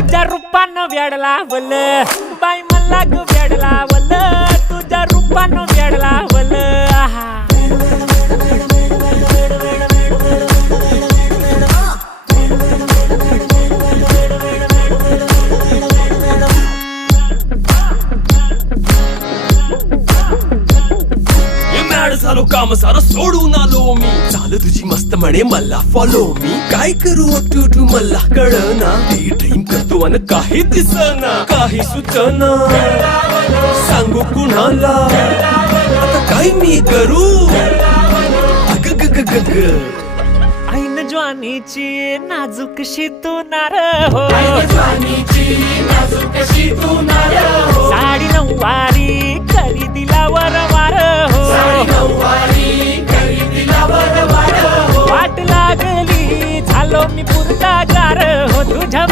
तुझ्या रूपानं वेड लावल बाई मला ग वेड लावल तुझ्या रूपानं वेड लावल झालो काम सारं सोडून आलो मी चाल तुझी मस्त म्हणे मला फॉलो मी काय करू टू मला कळना ड्रीम करतो आणि काही दिसना काही सुचना सांगू कुणाला आता काय मी करू अग ग ग ग ग ऐन ज्वानीची नाजूकशी तू नार हो साडी नऊवारी करी दिला वरवार हो वाट लागली झालो मी पुरता गार हो तुझ्या